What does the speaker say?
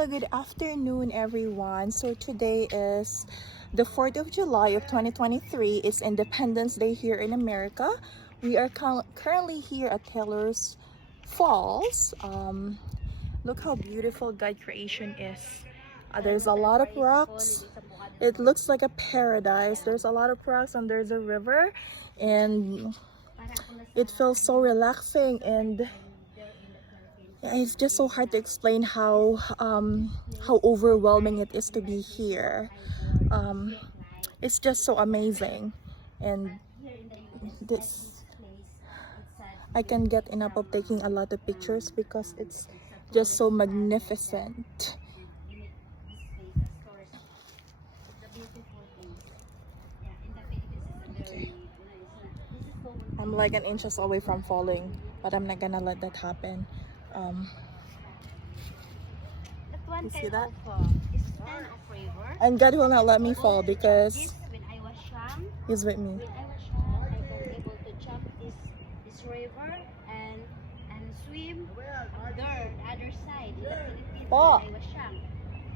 Hello, good afternoon, everyone. So today is the 4th of July of 2023. It's Independence Day here in America. We are currently here at Taylor's Falls. Look how beautiful God creation is. There's a lot of rocks. It looks like a paradise. There's a lot of rocks and there's a river, and it feels so relaxing, and yeah, it's just so hard to explain how overwhelming it is to be here. Um, it's just so amazing, and this I can get enough of taking a lot of pictures because it's just so magnificent. Okay. I'm like an inches away from falling, but I'm not gonna let that happen. Um, you see that? And God will not let me fall because He's with me. When I was young, I was able to jump this river and swim there, the other side in the Philippines when I was young.